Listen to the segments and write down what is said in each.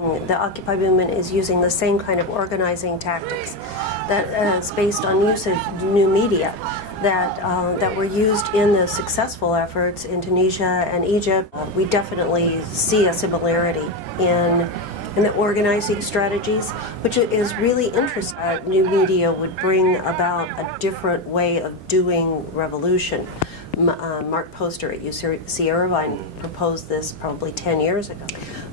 The Occupy movement is using the same kind of organizing tactics that is based on use of new media that were used in the successful efforts in Tunisia and Egypt. We definitely see a similarity in the organizing strategies, which is really interesting. New media would bring about a different way of doing revolution. Mark Poster at UC Irvine proposed this probably 10 years ago.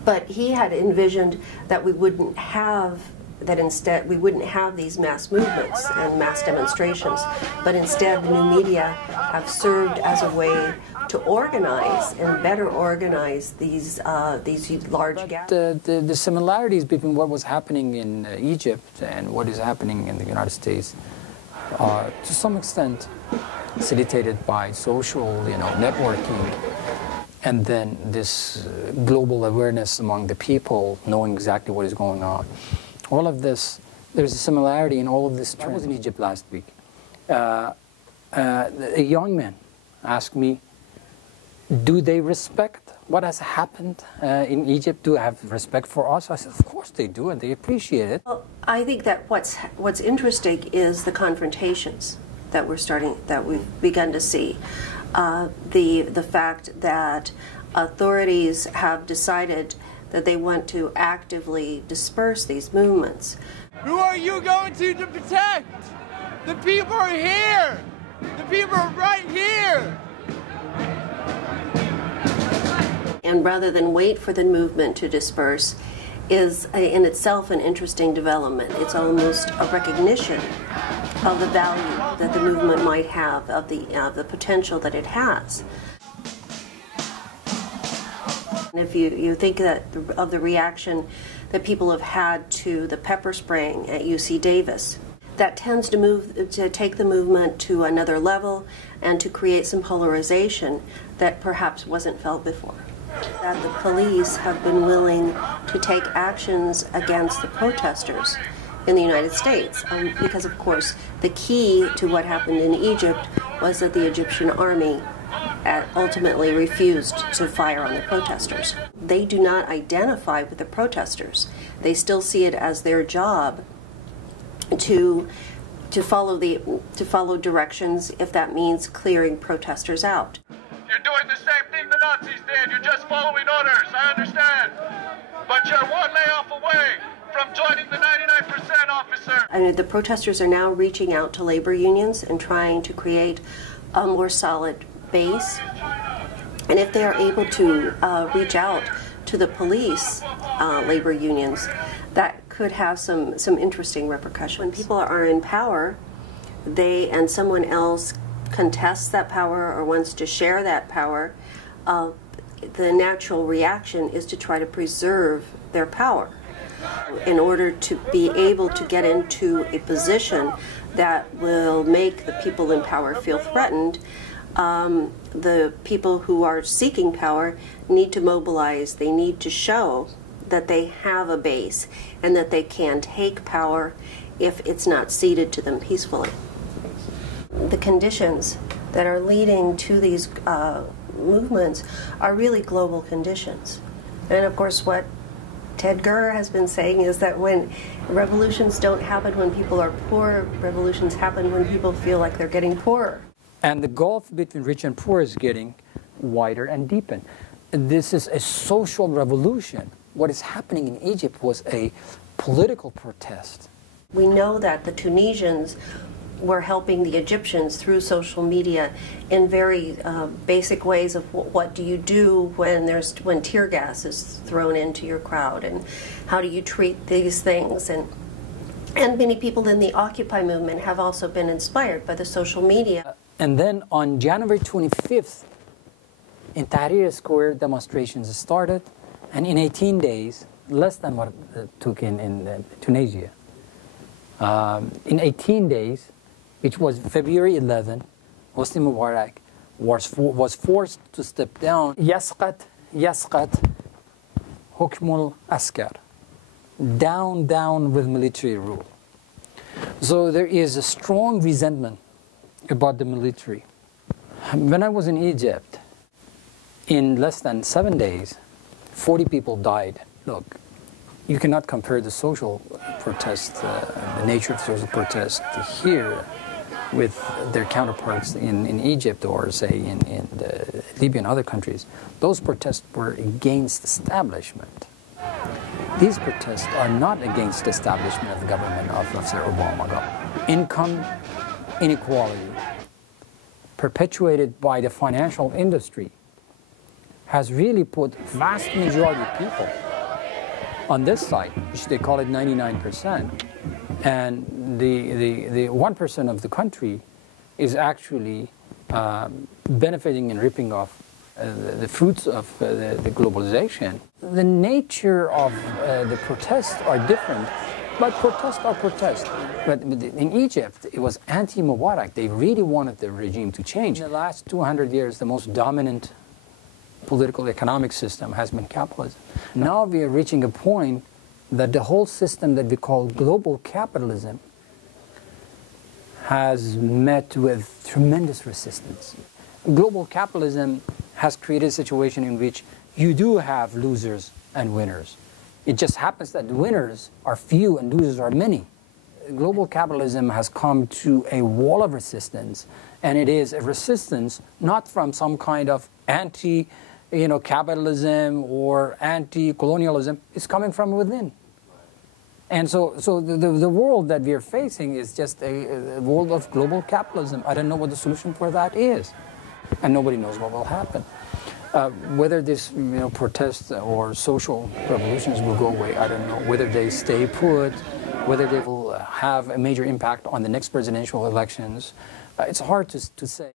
But he had envisioned that we wouldn't have, that instead we wouldn't have these mass movements and mass demonstrations, but instead the new media have served as a way to organize and better organize these large gaps. The similarities between what was happening in Egypt and what is happening in the United States are to some extent facilitated by social, networking, and then this global awareness among the people, knowing exactly what is going on. All of this, there's a similarity in all of this. I was in Egypt last week. A young man asked me, do they respect what has happened in Egypt? Do they have respect for us? I said, of course they do, and they appreciate it. Well, I think that what's interesting is the confrontations that we've begun to see. The fact that authorities have decided that they want to actively disperse these movements. Who are you going to protect? The people are here. The people are right here. And rather than wait for the movement to disperse is in itself an interesting development. It's almost a recognition of the value that the movement might have, of the potential that it has. And if you think of the reaction that people have had to the pepper spraying at UC Davis, that tends to take the movement to another level and to create some polarization that perhaps wasn't felt before. That the police have been willing to take actions against the protesters in the United States, because of course the key to what happened in Egypt was that the Egyptian army ultimately refused to fire on the protesters. They do not identify with the protesters. They still see it as their job to follow directions, if that means clearing protesters out. You're doing the same thing the Nazis did. You're just following orders. I understand. But you're one layoff away from joining the 99% officer. And the protesters are now reaching out to labor unions and trying to create a more solid base. And if they are able to reach out to the police labor unions, that could have some interesting repercussions. When people are in power, and someone else contests that power or wants to share that power, the natural reaction is to try to preserve their power in order to be able to get into a position that will make the people in power feel threatened. The people who are seeking power need to mobilize. They need to show that they have a base and that they can take power if it's not ceded to them peacefully. The conditions that are leading to these movements are really global conditions. And of course what Ted Gurr has been saying is that when revolutions don't happen when people are poor, revolutions happen when people feel like they're getting poorer. And the gulf between rich and poor is getting wider and deepened. This is a social revolution. What is happening in Egypt was a political protest. We know that the Tunisians were helping the Egyptians through social media in very basic ways of what do you do when tear gas is thrown into your crowd, and how do you treat these things, and many people in the Occupy movement have also been inspired by the social media. And then on January 25th in Tahrir Square, demonstrations started, and in 18 days, less than what it took in Tunisia, in 18 days, which was February 11, Hosni Mubarak was forced to step down. Yasqat hukmul askar. Down with military rule. So there is a strong resentment about the military. When I was in Egypt, in less than 7 days, 40 people died. Look, you cannot compare the social protest, the nature of social protest here with their counterparts in Egypt or, say, in Libya and other countries. Those protests were against establishment. These protests are not against the establishment of the government of Sir Obama. Income inequality perpetuated by the financial industry has really put vast majority of people on this side, which they call it 99%. And the 1% of the country is actually benefiting and ripping off the fruits of the globalization. The nature of the protests are different, but protests are protests. But in Egypt, it was anti-Mubarak. They really wanted the regime to change. In the last 200 years, the most dominant political economic system has been capitalism. Now we are reaching a point that the whole system that we call global capitalism has met with tremendous resistance. Global capitalism has created a situation in which you do have losers and winners. It just happens that the winners are few and losers are many. Global capitalism has come to a wall of resistance, and it is a resistance not from some kind of capitalism or anti-colonialism. It's coming from within. And so the world that we are facing is just a world of global capitalism. I don't know what the solution for that is. And nobody knows what will happen. Whether this protests or social revolutions will go away, I don't know. Whether they stay put, whether they will have a major impact on the next presidential elections, it's hard to say.